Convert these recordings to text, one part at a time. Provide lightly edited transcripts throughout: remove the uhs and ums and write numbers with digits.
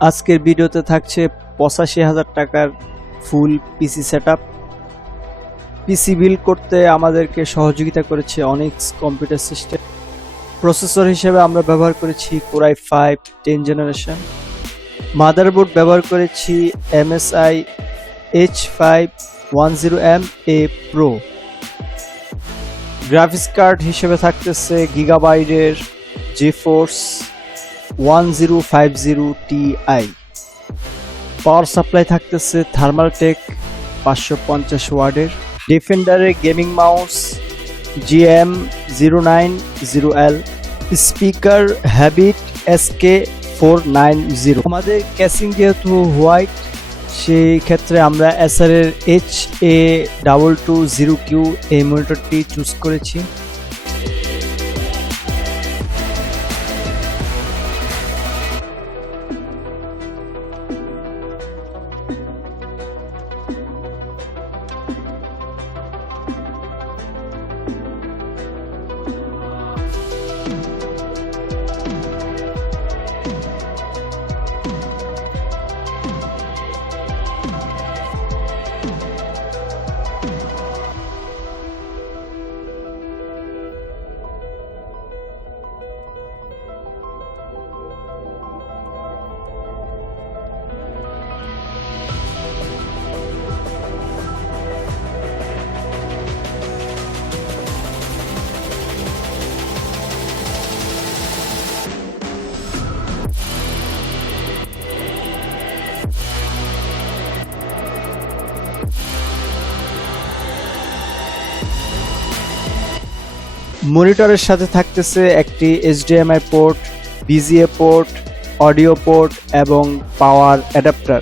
আজকের ভিডিওতে থাকছে ৮৫,০০০ টাকার ফুল পিসি সেটআপ। পিসি বিল্ড করতে আমাদেরকে সহযোগিতা করেছে অনিক্স কম্পিউটার সিস্টেম। প্রসেসর হিসেবে আমরা ব্যবহার করেছি কোর i5 10 জেনারেশন। মাদারবোর্ড ব্যবহার করেছি MSI H510M-A PRO। Graphics card হিসেবে থাকতেছে গিগাবাইটের GeForce 1050 Ti। পাওয়ার সাপ্লাই থাকতেছে থার্মালটেক 550 ওয়াটের। ডিফেন্ডারের gaming mouse GM090L। Speaker Havit SK490। আমাদের ক্যাসিং যেহেতু হোয়াইট, সেই ক্ষেত্রে আমরা acer HA220Q এই মনিটরটি চুজ করেছি। মনিটরের সাথে থাকতেছে একটি HDMI port, VGA port, audio port এবং পাওয়ার অ্যাডাপ্টার।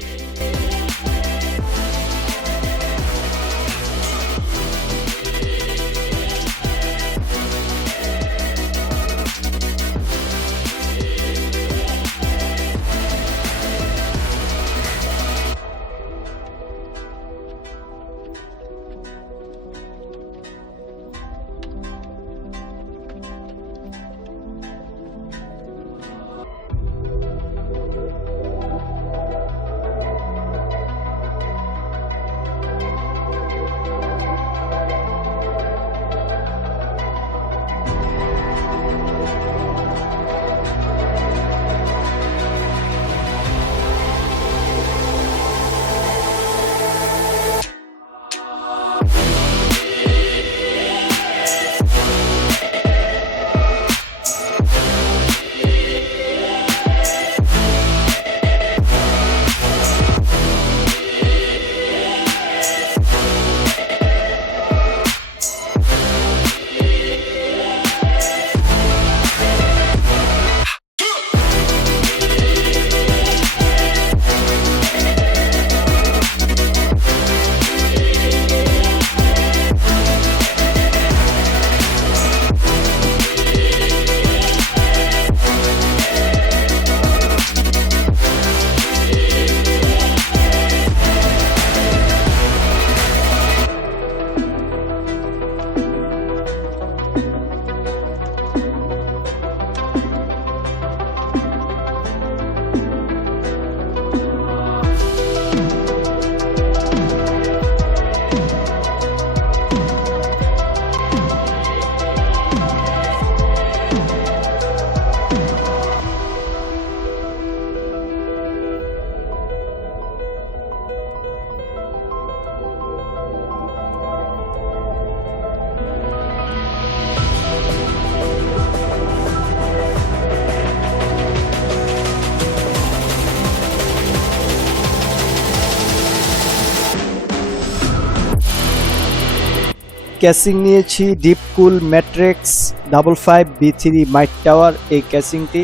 ক্যাসিং নিয়েছি ডিপকুল ম্যাট্রেক্স 55B3 মাইট টাওয়ার এই ক্যাসিংটি।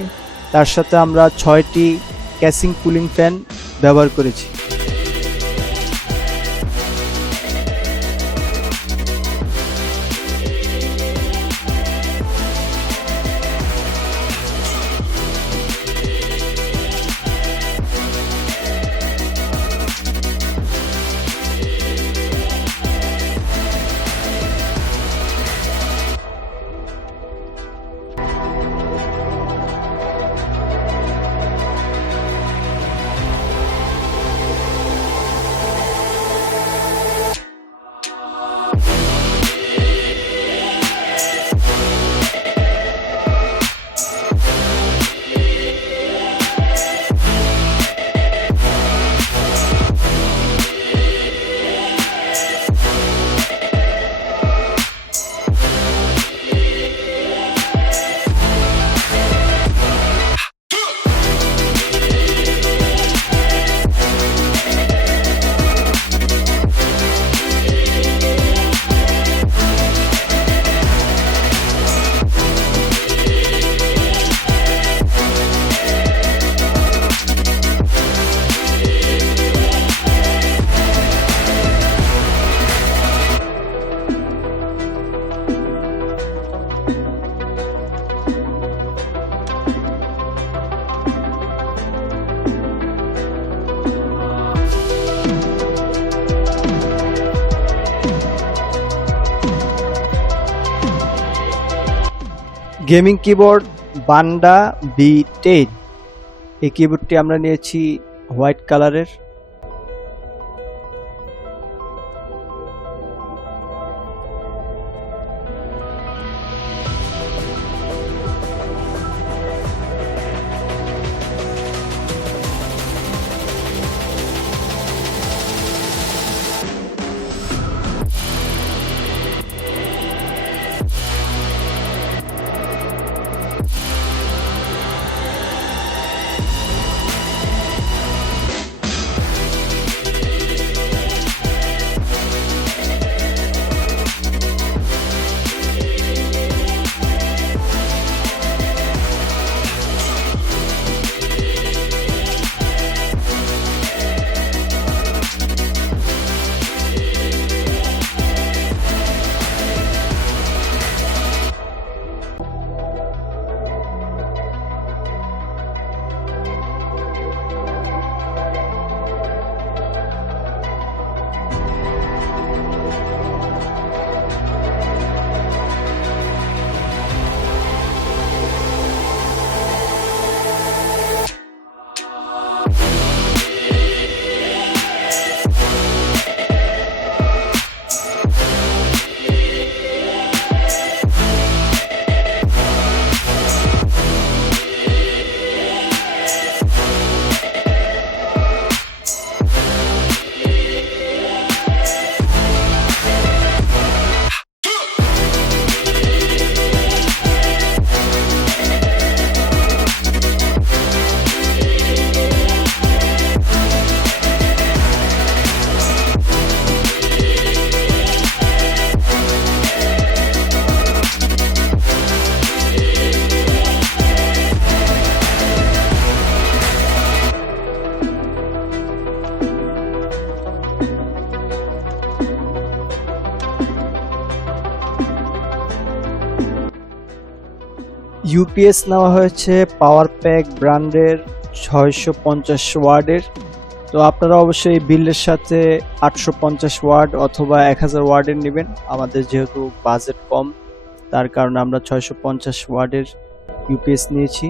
তার সাথে আমরা 6টি ক্যাসিং কুলিং ফ্যান ব্যবহার করেছি। গেমিং কিবোর্ড বান্ডা B10, এই কিবোর্ডটি আমরা নিয়েছি হোয়াইট কালারের। ইউপিএস নেওয়া হয়েছে পাওয়ার প্যাক ব্র্যান্ডের 650 ওয়ার্ডের। তো আপনারা অবশ্যই এই বিল্ডের সাথে 850 ওয়ার্ড অথবা 1000 ওয়ার্ডের নেবেন। আমাদের যেহেতু বাজেট কম, তার কারণে আমরা 650 ওয়ার্ডের ইউপিএস নিয়েছি।